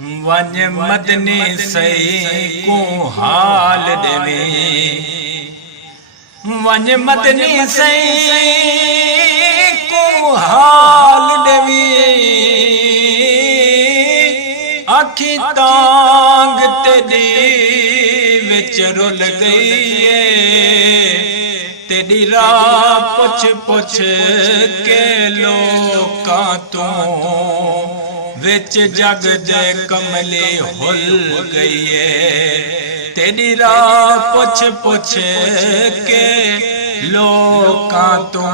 One Madani सही को हाल देवे, वन मदनी सही को हाल देवे। आखी तांग तेरी विच रुल गई है, तेरी राह पुछ पुछ के लोकां तो विच जग दे कमले हुल गई है। तेरी राह पुछ पुछ के लोकां तो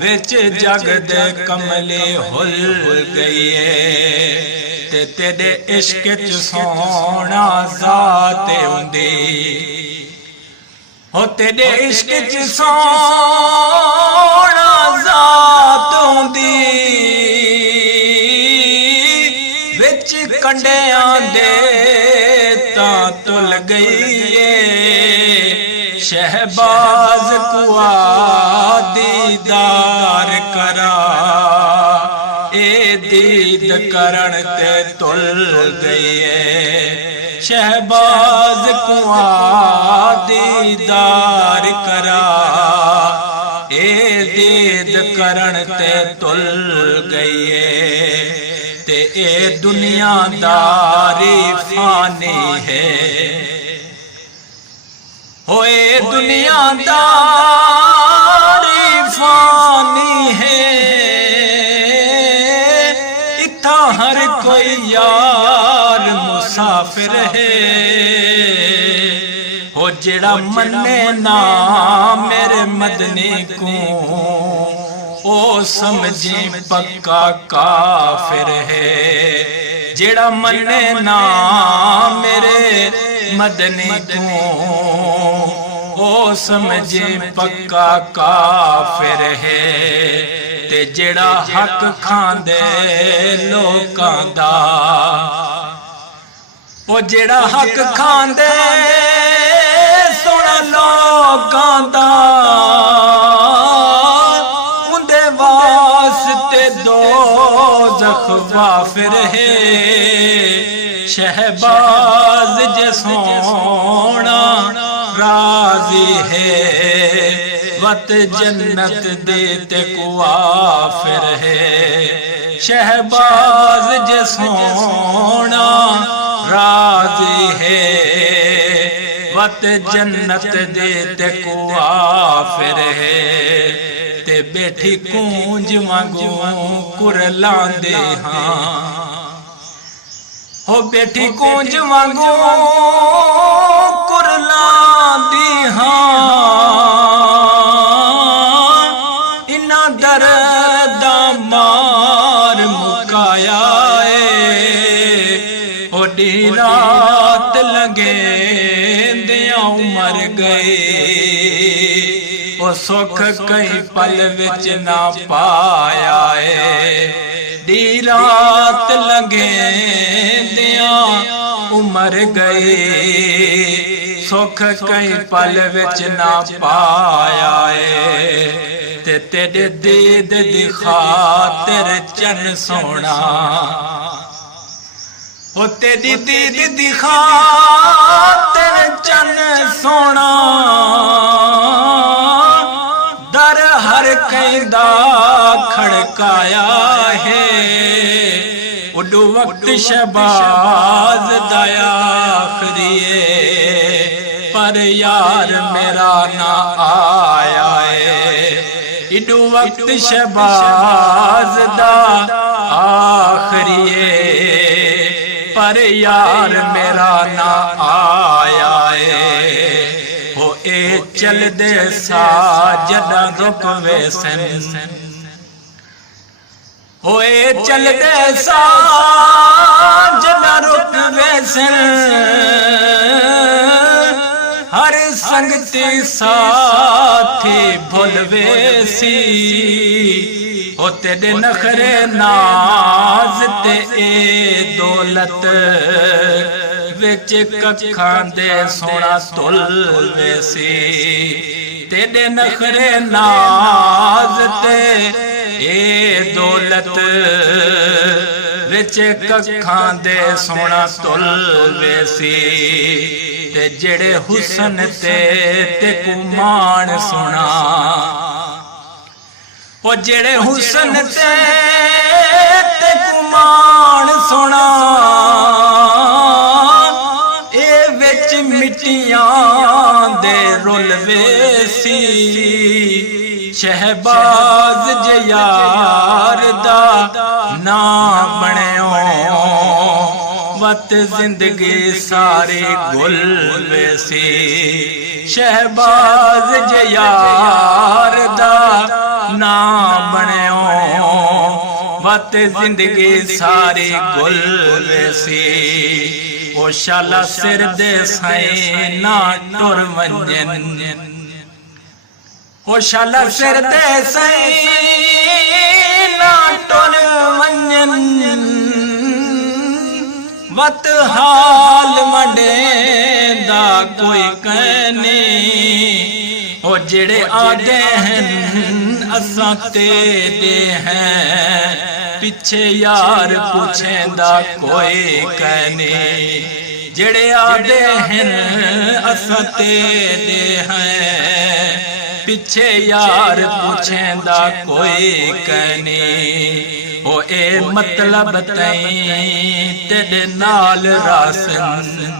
विच जग दे कमले हुल गई है। ते तेरे इश्क च सोना ज़ात हुंदी, हो तेरे इश्क च सोना ज़ात हुंदी। विच कंडियां दे तां तुल गई है, शहबाज कुआ दीदार करा, ए दीद करण ते तुल गई है। शहबाज कुआ दीदार करा, ए दीद करण ते तुल गई है। ते ए दुनियादारी फानी है, होए दुनियादारी फानी है। इत्था हर कोई यार मुसाफिर है, हो जेड़ा मन्ने ना मेरे मदनी को ओ समझी पक्का काफिर है। जेड़ा मन्ने ना मेरे मदनी को ओ समझे पक्का काफिर है। ते जेड़ा हक खांदे लोकां दा, ओ जेड़ा हक खांदे सुन लोकां दा, उंदे वास्ते दोज़ख वाफिर है। शहबाज जे सोना राजी है, वत जन्नत देते कुआफिर है। शहबाज जे सोना राजी है, वत जन्नत देते कुआफिर है। ते बैठी कूंज वांगू कुरलांदे हां, हो बैठी कूंज वांगू कुरलांदी हां। इन्ना दर्दा मार मुकाया है, ओडी रात लगे दियां उमर गए। ओ सुख कई पल विच ना पाया है, दी रात लगे दियां उमर गई। सुख कई पल विच ना पाया है, ते तेरे दीद दी खातिर चन सोना, ओ तेरी दीद दी खातिर चन सोना। दर हर कहदा खड़काया है, उडू वक्त शहबाज दया आखिरी, पर यार मेरा ना आया है। इडू वक्त शहबाज दा आखिरी, पर यार मेरा ना आया है। हो ए चल दे सा जदा रुक वैसन, हो ए चल दे सा जदा रुक वैसन। हर संगती साथी भुलवे सी, हो तेरे नखरे नाज ते ए दौलत विच कखां दे सोना तुल वैसी। तेरे नखरे नाज ते ए दौलत ਵਿੱਚ ਕੱਖਾਂ ਦੇ ਸੋਹਣਾ ਤੁਲ ਵੇਸੀ ਤੇ ਜਿਹੜੇ ਹੁਸਨ ਤੇ ਕੁਮਾਨ ਸੋਹਣਾ ਉਹ ਜਿਹੜੇ ਹੁਸਨ ਤੇ ਕੁਮਾਨ ਸੋਹਣਾ ਇਹ ਵਿੱਚ ਮਿੱਟੀਆਂ ਦੇ ਰੁੱਲ ਵੇਸੀ ਸ਼ਹਿਬਾਜ਼ ਜੇ ਯਾਰ ਦਾ ਨਾ ਬਣਿਓ ਵਤ ਜ਼ਿੰਦਗੀ ਸਾਰੇ ਗੁਲ ਵੇਸੀ ਸ਼ਹਿਬਾਜ਼ ਜੇ ਯਾਰ ਦਾ ਨਾ ਬਣਿਓ ਵਤ ਜ਼ਿੰਦਗੀ ਸਾਰੇ ਗੁਲ ਵੇਸੀ ਉਹ ਸ਼ਾਲਾ ਸਿਰ ਦੇ ਸਾਈ ਨਾ ਟੁਰ ਵੰਜਨ ਉਹ ਸ਼ਾਲਾ ਸਿਰ ਦੇ ਸਾਈ ਨਾ ਟੁਰ ਵੰਜਨ ਵਤ ਹਾਲ ਮੰਡੇ ਦਾ ਕੋਈ ਕਹਿਨੀ ਉਹ ਜਿਹੜੇ ਆਦੇ ਹਨ ਅਸਾਂ ਤੇਰੇ ਹੈ ਪਿੱਛੇ ਯਾਰ ਪੁੱਛੇਂਦਾ ਕੋਈ ਕਹਿਨੀ ਜਿਹੜੇ ਆਦੇ ਹਨ ਅਸਾਂ ਤੇਰੇ ਹੈ ਪਿੱਛੇ ਯਾਰ ਪੁੱਛੇਂਦਾ ਕੋਈ ਕਹਿਨੀ ਉਹ ਇਹ ਮਤਲਬ ਤੈਂ ਤੇਰੇ ਨਾਲ ਰਾਸਨ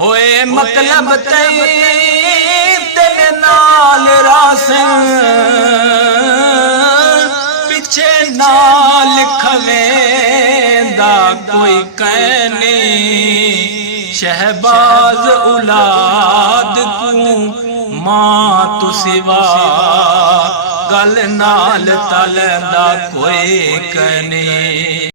ਹੋਏ ਮਤਲਬ ਤੈਂ ਤੇਰੇ ਨਾਲ ਰਾਸਨ ਪਿੱਛੇ ਨਾਲ ਖਵੇਂਦਾ ਕੋਈ ਕਹਿਨੀ ਸ਼ਹਿਬਾਜ਼ ਔਲਾਦ ਤੂੰ ਮਾਂ ਤੂੰ ਸਿਵਾ ਗੱਲ ਨਾਲ ਤਲਦਾ ਕੋਈ ਕਹਿਨੀ